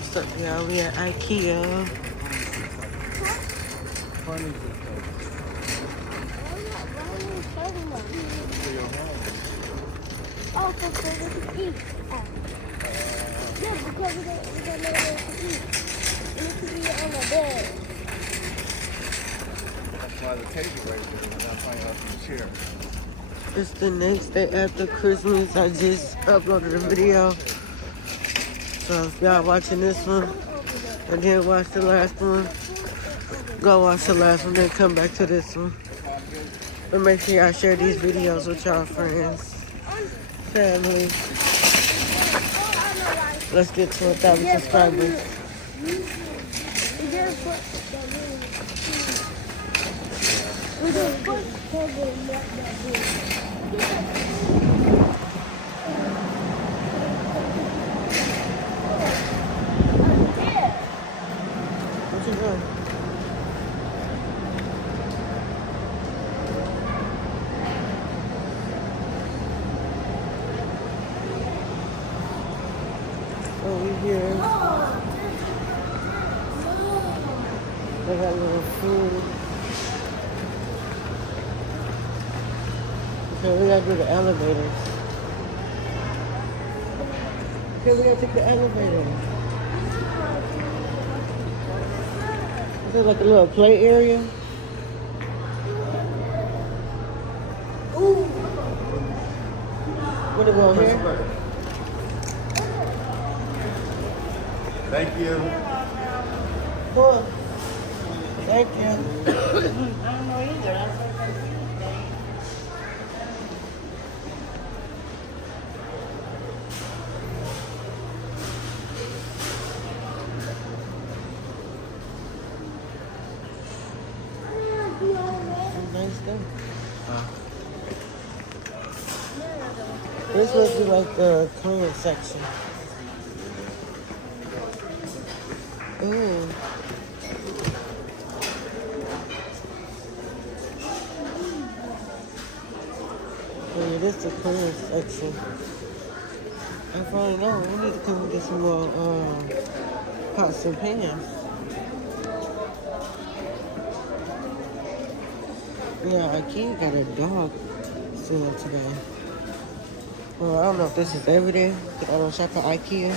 What's up, y'all? We at Ikea. Oh, for them to eat. Yeah, because we don't know where to eat. We need to eat it on the bed. That's why the table right there, we're not playing up in the chair. It's the next day after Christmas. I just uploaded a video. So if y'all watching this one and didn't watch the last one, go watch the last one, then come back to this one. But make sure y'all share these videos with y'all friends, family. Let's get to 1,000 subscribers. What you doing? Over here, they got little food. Okay, we gotta do the elevators. Okay, we gotta take the elevator. Is there like a little play area? Ooh. Wanna go here? Thank you. Cool. Thank you. I don't know either. That's what I'm Nice thing. This must be like the clearance section. Ooh. Oh yeah, this is the clearance section. I finally know. We need to come and get some more pots and pans. Yeah, Ikea got a dog sale today. Well, I don't know if this is every day, because I don't shop at Ikea.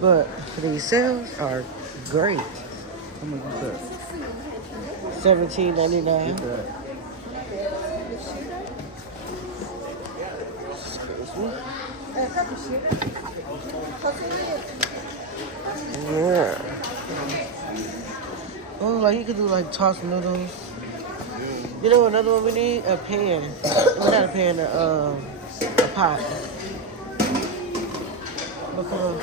But these sales are great. How much is that? $17.99. Yeah. Oh, like you could do like tossed noodles. You know another one we need? A pan. Well, not a pan, a pot. But come on.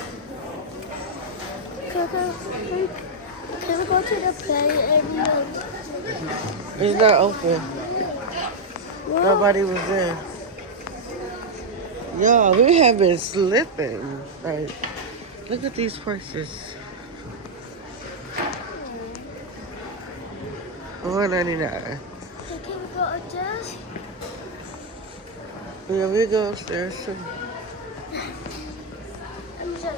Can we go to the play area? It's not open. What? Nobody was there. Yo, we have been slipping. Like, look at these prices. $1.99. Can we go upstairs? Yeah, we go upstairs too. I'm sorry.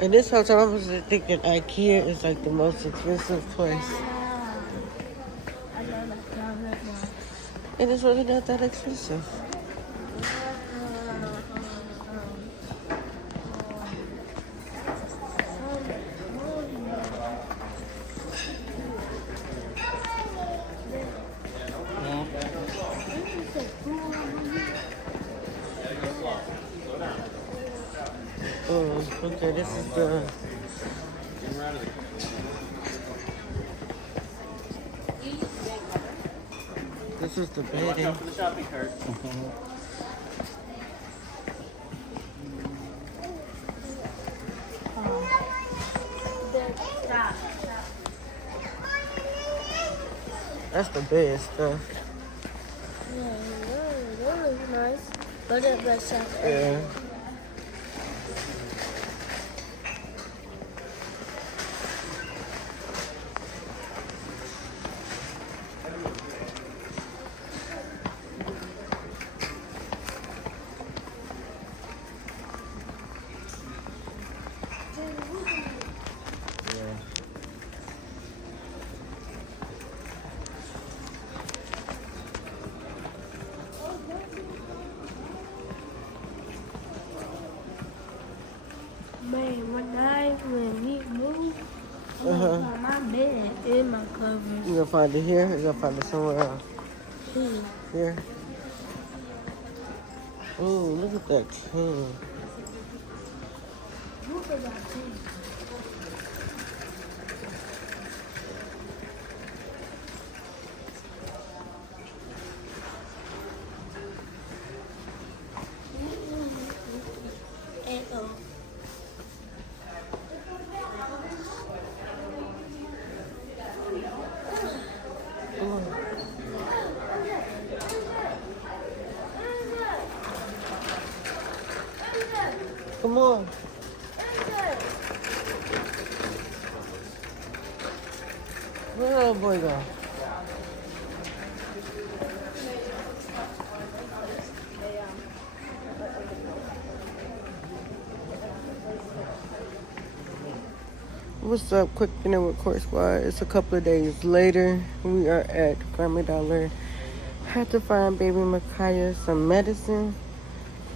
And this whole time I was thinking Ikea is like the most expensive place. And it's really not that expensive. Oh, okay, this is the... This is the bedding. That's the bed stuff. Yeah, that looks nice. But that's Yeah. bed in my covers. You gonna find it here? Or you gonna find it somewhere else? Here. Here. Oh, look at that tin. Look at that thing. Come on. Where did that boy go? What's up, quick dinner with Court Squad? It's a couple of days later. We are at Family Dollar. Had to find baby Makiyah some medicine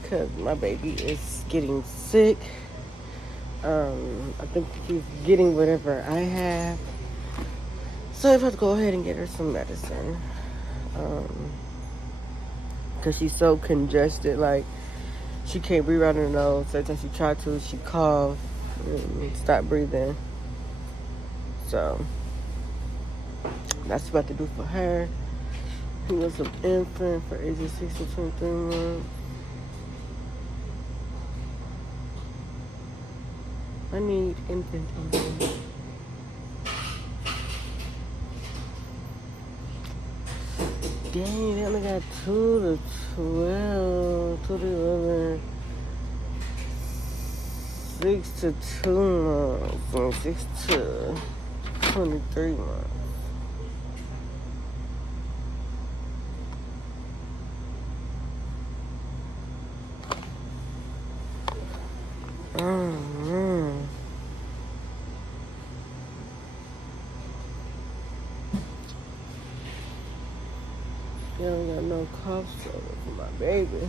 because my baby is getting sick. I think she's getting whatever I have. So I have to go ahead and get her some medicine. Because she's so congested, like she can't breathe out her nose. Every time she tried to, she coughed and stopped breathing. So that's what to do for her. He was an infant for ages 6 to 23 months. I need infant. Dang, they only got 2 to 12, 2 to 11, 6 to 2 months, and 6 to 23 months. Oh, man. You don't got no cough syrup for my baby.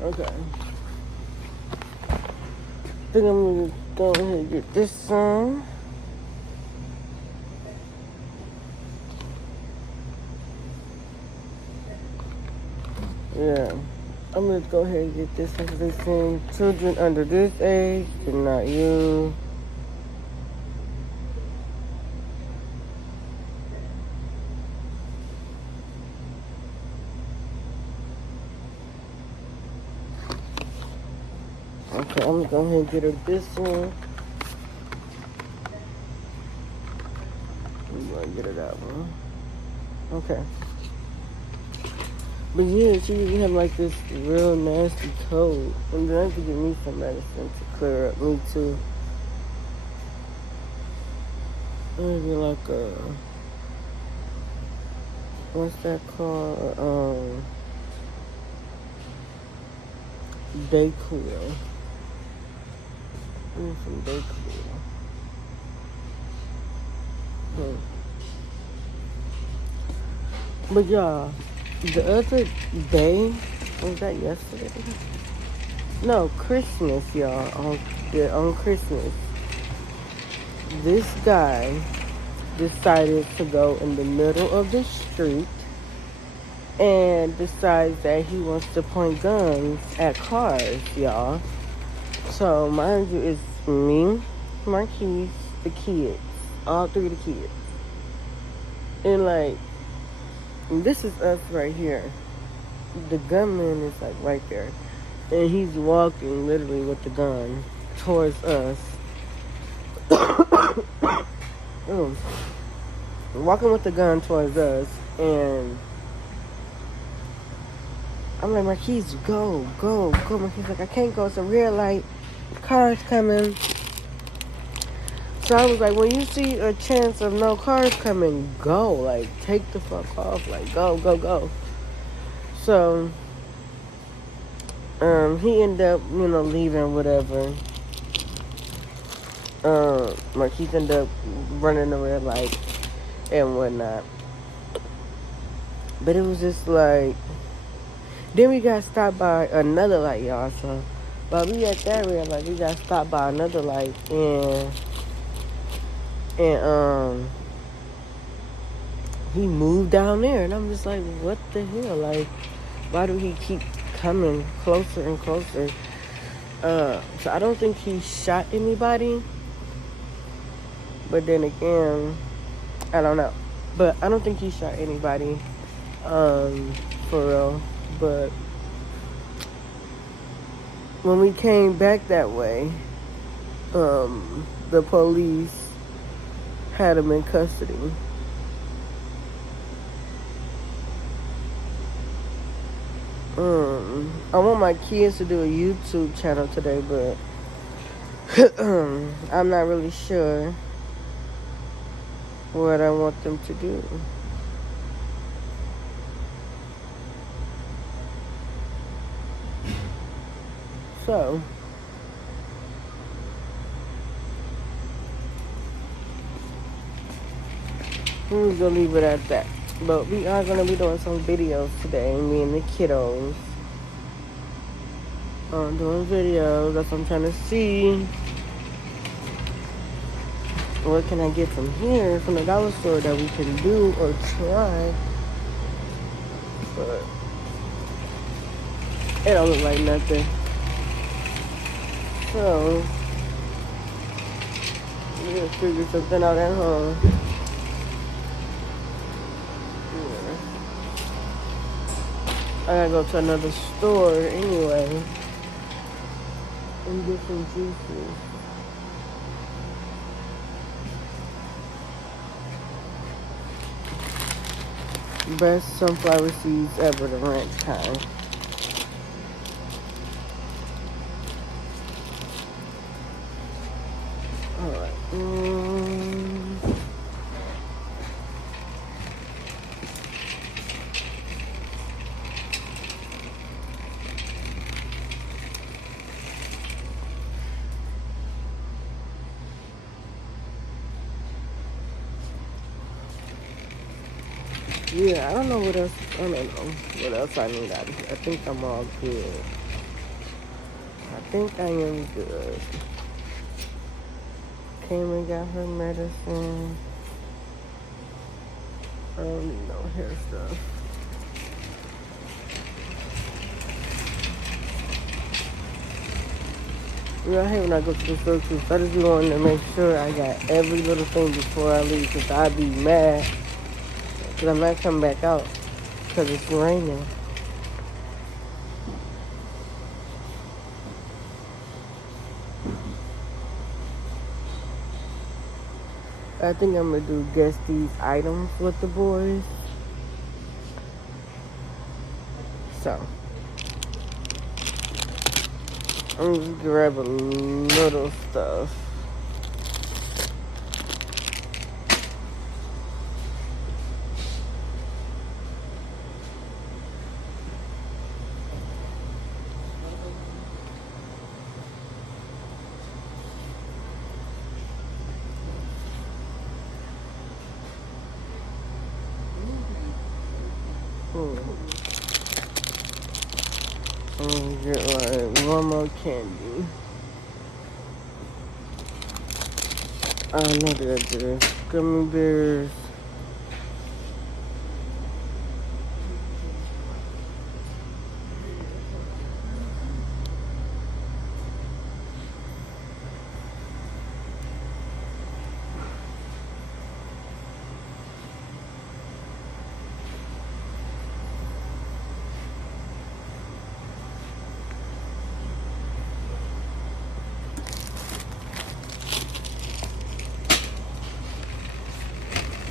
Okay. I think I'm gonna go ahead and get this on. Yeah. I'm gonna go ahead and get this one because they saying children under this age cannot use. Okay, I'm gonna go ahead and get her this one. I'm gonna get her that one. Okay. But yeah, she usually have like this real nasty cold. And then I have to give me some medicine to clear up me too. Maybe like a, what's that called? Dayquil. I need some Dayquil. But y'all, the other day, was that yesterday? No, Christmas, y'all. On Christmas, this guy decided to go in the middle of the street and decides that he wants to point guns at cars, y'all. So, mind you, it's me, Marquise, the kids, all 3 of the kids. And, like, this is us right here. The gunman is, like, right there. And he's walking, literally, with the gun towards us. Walking with the gun towards us, and I'm like, Marquise, go. Marquise like, I can't go. It's a red light. Cars coming. So I was like, when you see a chance of no cars coming, go. Like, take the fuck off. Like, go. So, he ended up, leaving, whatever. Marquise ended up running the red light and whatnot. But it was just like, then we got stopped by another light, y'all. So, but we at that red light, we got stopped by another light, and he moved down there, and I'm just like, what the hell? Like, why do he keep coming closer and closer? So I don't think he shot anybody, but then again, I don't know. But I don't think he shot anybody, for real. But when we came back that way, the police had him in custody. I want my kids to do a YouTube channel today, but I'm not really sure what I want them to do. So, we're gonna leave it at that. But we are gonna be doing some videos today, me and the kiddos. Doing videos. That's what I'm trying to see. What can I get from here, from the dollar store, that we can do or try? But it don't look like nothing. So, we're gonna figure something out at home. I gotta go to another store anyway and get some juices. Best sunflower seeds ever, the ranch kind. Alright. Yeah, I don't know what else. I don't know what else I need out of here. I think I'm all good. I think I am good. Cameron got her medicine. I don't need no hair stuff. I hate when I go to the store too, so I just be wanting to make sure I got every little thing before I leave, because I'd be mad, because I'm not coming back out, because it's raining. I think I'm going to do guess these items with the boys. So, I'm just grab a little stuff. I'm gonna get like one more candy. I know that I did. Gummy bears.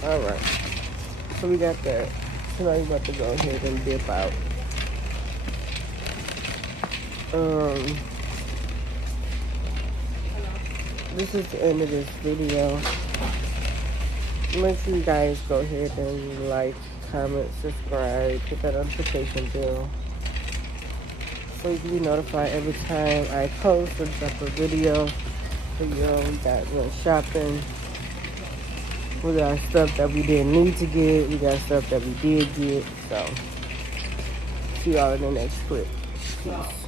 Alright. So we got that. So now you're about to go ahead and dip out. This is the end of this video. Make sure you guys go ahead and like, comment, subscribe, hit that notification bell, so you can be notified every time I post or drop a video. So, we got shopping. We got stuff that we didn't need to get. We got stuff that we did get. So, see y'all in the next clip. Peace.